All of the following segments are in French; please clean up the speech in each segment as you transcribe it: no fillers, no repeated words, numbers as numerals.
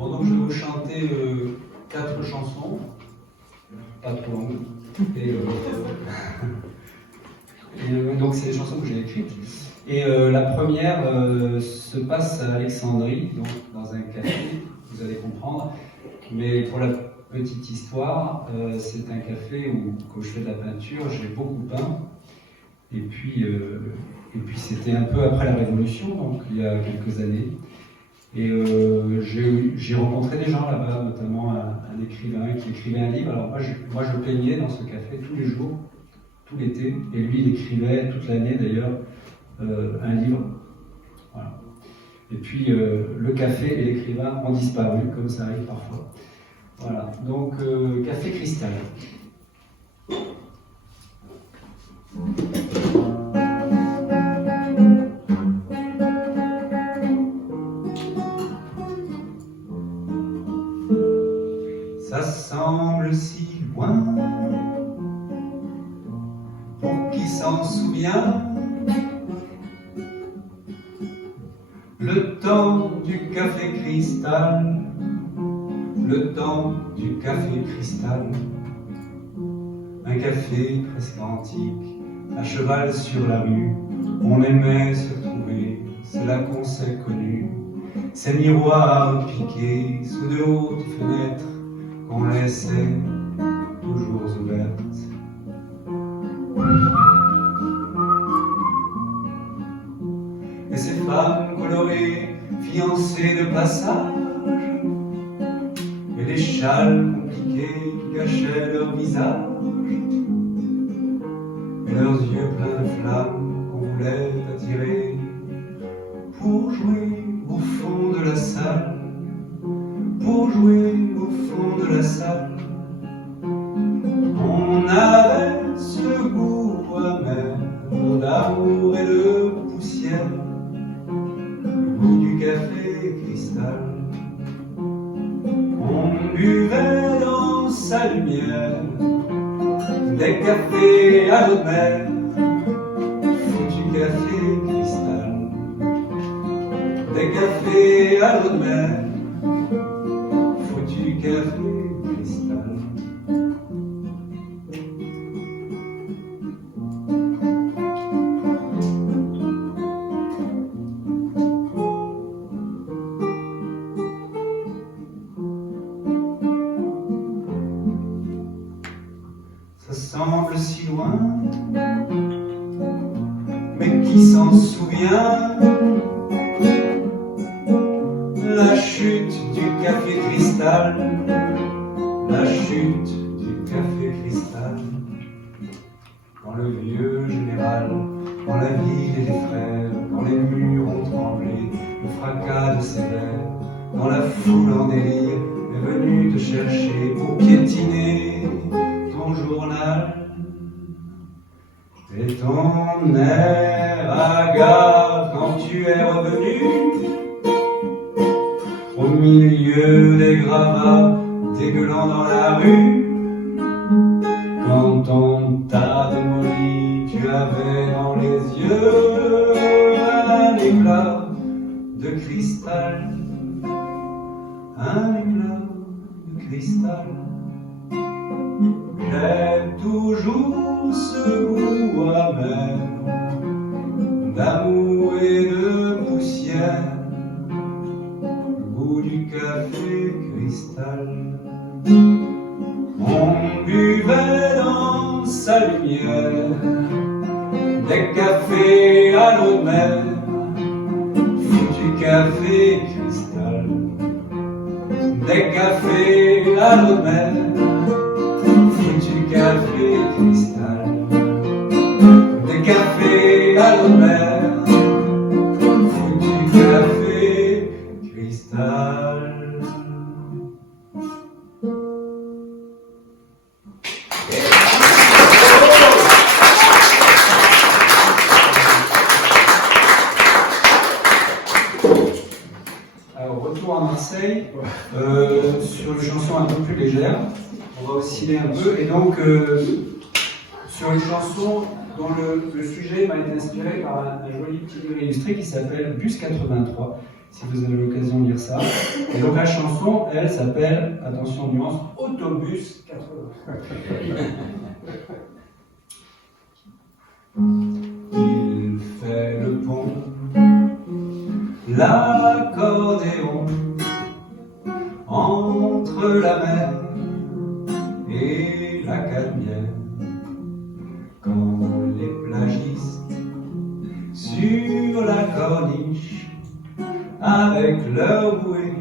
Bon, donc je vais vous chanter 4 chansons, pas trop longues. Donc c'est des chansons que j'ai écrites. Et la première se passe à Alexandrie, donc dans un café, vous allez comprendre. Mais pour la petite histoire, c'est un café où, quand je fais de la peinture, j'ai beaucoup peint. Et puis c'était un peu après la Révolution, donc il y a quelques années. Et j'ai rencontré des gens là-bas, notamment un écrivain qui écrivait un livre. Alors moi je peignais dans ce café tous les jours, tout l'été, et lui il écrivait toute l'année d'ailleurs un livre. Voilà. Et puis le café et l'écrivain ont disparu, comme ça arrive parfois. Voilà, donc Café Cristal. Ça semble si loin, pour qui s'en souvient, le temps du café cristal, le temps du café cristal, un café presque antique, à cheval sur la rue, on aimait se retrouver, c'est là qu'on s'est connus, ces miroirs piqués sous de hautes fenêtres, qu'on laissait toujours ouvertes. Et ces femmes colorées, fiancées de passage, et les châles compliqués qui cachaient leur visage, et leurs yeux pleins de flammes qu'on voulait attirer, pour jouer au fond de la salle, pour jouer au fond de la salle. On avait ce goût amer d'amour et de poussière, le goût du café cristal. On buvait dans sa lumière des cafés à l'eau de mer, foutu café cristal, des cafés à l'eau de mer, foutu café cristal. Ça semble si loin, mais qui s'en souvient? La chute du café cristal, la chute du café cristal. Quand le vieux général, quand la ville et les frères, quand les murs ont tremblé, le fracas de ses verres, quand la foule en délire est venue te chercher pour piétiner ton journal et ton air hagard quand tu es revenu au milieu des gravats dégueulant dans la rue. Quand on t'a démoli, tu avais dans les yeux un éclat de cristal, un éclat de cristal. J'ai toujours ce goût amer d'amour et de poussière, le goût du café cristal. On buvait dans sa lumière des cafés à l'eau de mer, foutu café cristal, des cafés à l'eau de mer, foutu café cristal, des cafés à l'eau de mer, foutu café cristal. Alors, retour à Marseille, sur une chanson un peu plus légère, on va osciller un peu, et donc sur une chanson dont le sujet m'a été inspiré par un joli petit livre illustré qui s'appelle Bus 83, si vous avez l'occasion de lire ça. Et donc la chanson, elle s'appelle, attention nuance, Autobus 80. Il fait le pont, l'accordéon, entre la mer et la cadmière. Quand les plagistes sur la corniche avec leur bouée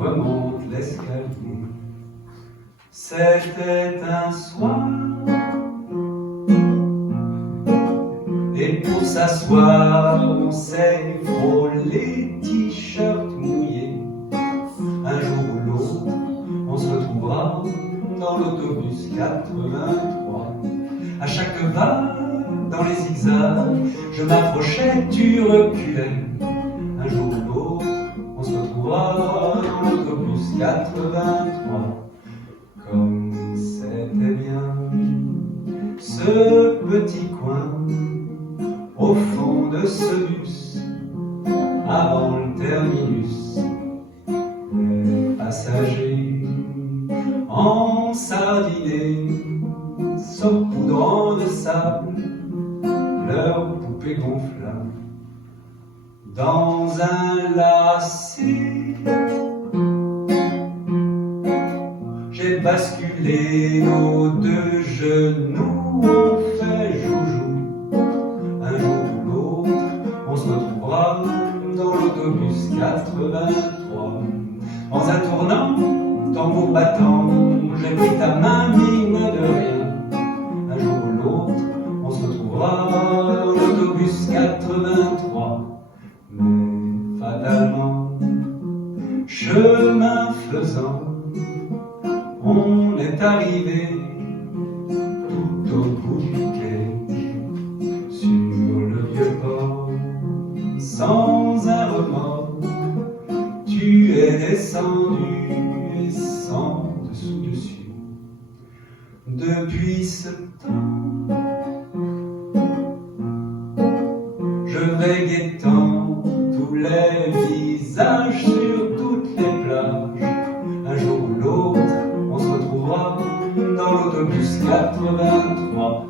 remontent l'escalier. C'était un soir, et pour s'asseoir on s'est frôlé, t-shirt mouillé. Un jour ou l'autre on se retrouvera dans l'autobus 83. À chaque pas dans les zigzags, je m'approchais, tu reculais. Un jour ou l'autre, on se retrouvera dans l'autobus 83. Comme c'était bien, ce petit coin, au fond de ce bus, avant le terminus. Les passagers ensardinés, saupoudrant de sable leurs poupées gonflables. Dans un lacet, j'ai basculé nos deux genoux, on fait joujou. Un jour ou l'autre, on se retrouvera dans l'autobus 83. Dans un tournant, tambour battant, j'ai pris ta main, mine de rien. Un jour ou l'autre, on se retrouvera dans l'autobus 83. Mais fatalement, chemin faisant, on est arrivé tout au bout du quai, sur le vieux port, sans un remords. Tu es descendu et sans dessous-dessus. Depuis ce temps, je vais guettant tous les visages sur toutes les plages. Un jour ou l'autre, on se retrouvera dans l'autobus 83.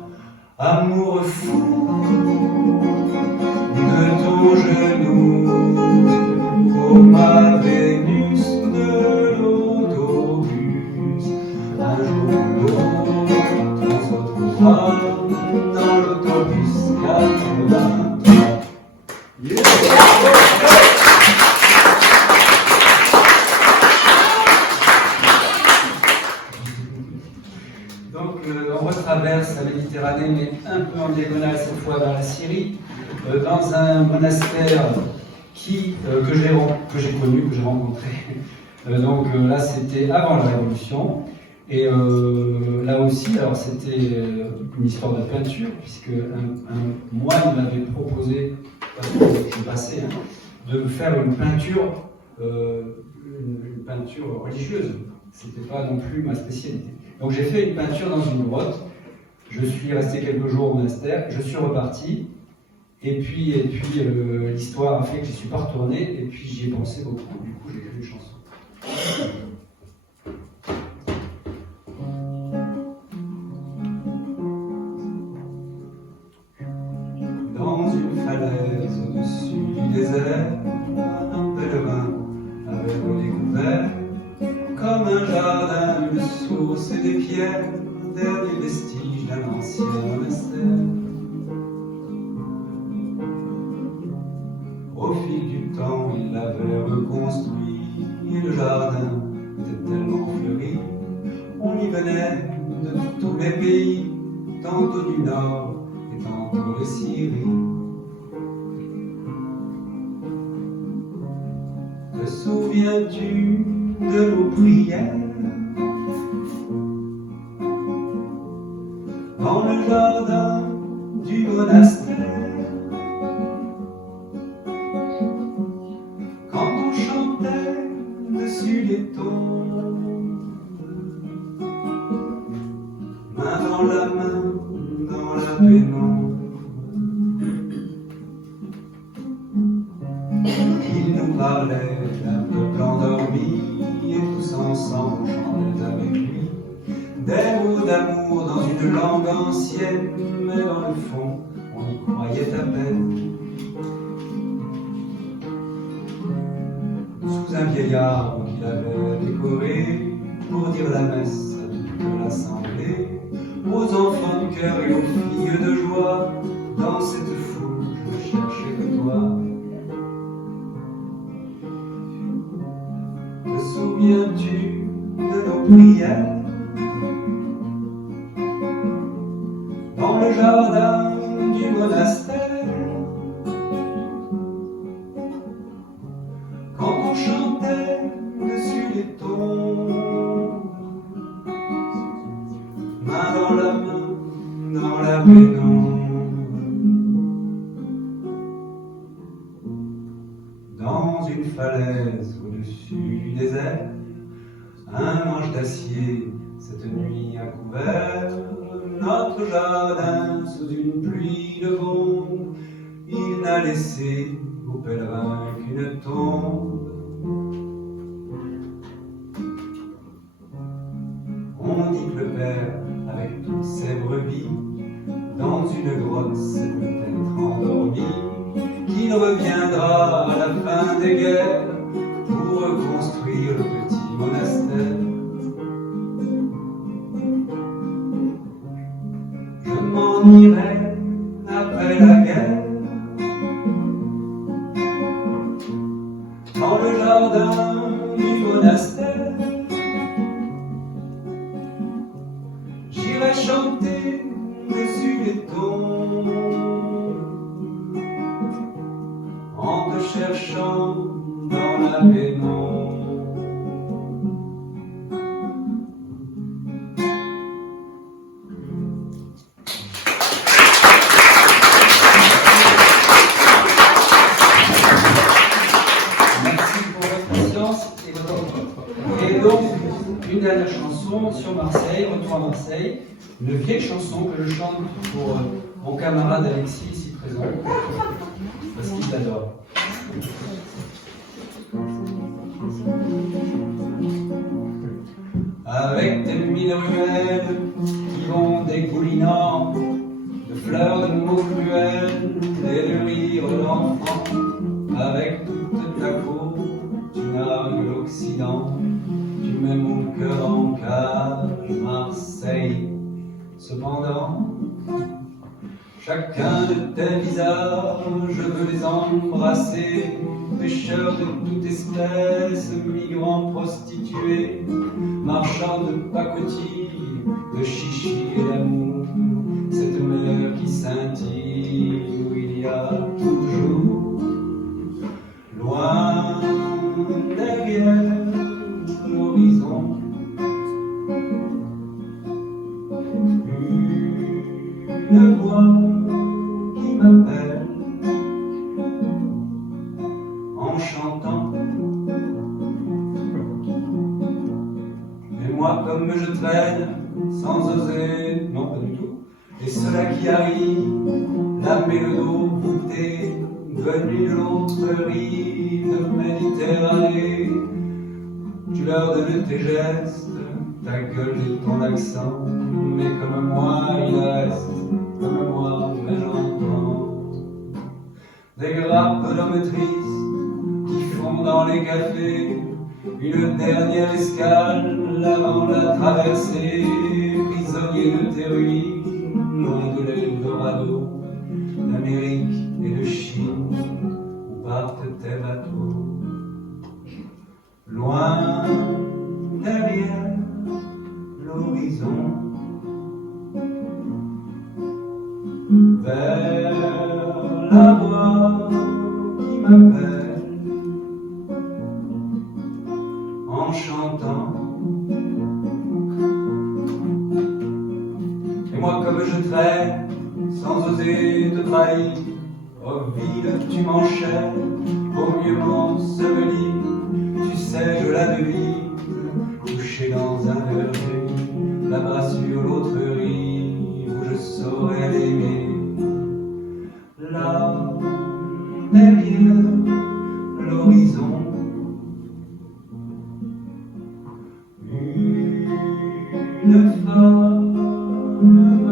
Amoureux fou de ton genou, pour ma Vénus de l'autobus. Un jour ou l'autre, on se retrouvera dans l'autobus 83. Yeah. Donc on retraverse la Méditerranée, mais un peu en diagonale cette fois vers la Syrie, dans un monastère que j'ai connu, que j'ai rencontré. Donc là, c'était avant la Révolution. Et là aussi, alors c'était une histoire de peinture, puisque un moine m'avait proposé, je passais, de me faire une peinture religieuse. C'était pas non plus ma spécialité. Donc j'ai fait une peinture dans une grotte. Je suis resté quelques jours au monastère. Je suis reparti. Et puis l'histoire a fait que j'y suis pas retourné. Et puis j'y ai pensé beaucoup. Du coup, j'ai écrit une chanson. Dans une falaise au-dessus du désert, un pèlerin avait au découvert, comme un jardin, une source et des pierres, dernier vestige d'un ancien monastère. Au fil du temps, il l'avait reconstruit, et le jardin était tellement fleuri, on y venait de tous les pays, tantôt du nord et tantôt de Syrie. Te souviens-tu de nos prières dans le jardin du monastère, quand on chantait dessus les tombes, main dans la main, dans la pénombre. une langue ancienne, mais dans le fond, on y croyait à peine. Sous un vieil arbre qu'il avait décoré pour dire la messe de l'assemblée, aux enfants de cœur et aux filles de joie, dans cette foule, je ne cherchais que toi. Te souviens-tu de nos prières dans le jardin du monastère, quand on chantait dessus les tombes, main dans la main, dans la pénombre, dans une falaise au-dessus des airs, un ange d'acier cette nuit a couvert notre jardin sous une pluie de bombes. Il n'a laissé aux pèlerins qu'une tombe. On dit que le père, avec toutes ses brebis, dans une grotte s'est peut-être endormi, qu'il reviendra à la fin des guerres pour reconstruire le petit monastère. Je m'en irai après la guerre dans le jardin du monastère. J'irai chanter dessus les tombes en te cherchant dans la pénombre. Et donc, une dernière chanson sur Marseille, retour à Marseille, une vieille chanson que je chante pour mon camarade Alexis, ici présent, parce qu'il t'adore. Avec tes mille ruelles qui vont dégoulinant de fleurs de mots cruels et de rire d'enfants, avec toute ta peau, tu nargues l'Occident, tu mets mon cœur en cage, Marseille. Cependant, chacun de tes visages, je veux les embrasser, pêcheurs de toute espèce, migrants prostitués, marchands de pacotille, de chichi et d'amour, cette mer qui scintille où il y a toujours, loin derrière l'horizon, une voix qui m'appelle en chantant. Et moi comme je traîne sans oser, non pas du tout, et ceux-là qui arrivent, la mélodo voûtée, venue de l'autre rive de Méditerranée, tu leur donnes tes gestes, ta gueule et ton accent, mais comme moi il reste, comme moi mais j'entends des grappes d'hommes tristes qui font dans les cafés une dernière escale avant la traversée, prisonniers de tes ruines, loin de l'Eldorado d'Amérique et de Chine, où partent tes bateaux, loin derrière l'horizon, vers la voix qui m'appelle en chantant. Et moi comme je traîne sans oser te trahir, oh ville tu m'enchaînes, au mieux m'ensevelir, tu sais je la devine, couché dans un verger, là-bas sur l'autre rive où je saurais l'aimer, là derrière l'horizon, une femme Thank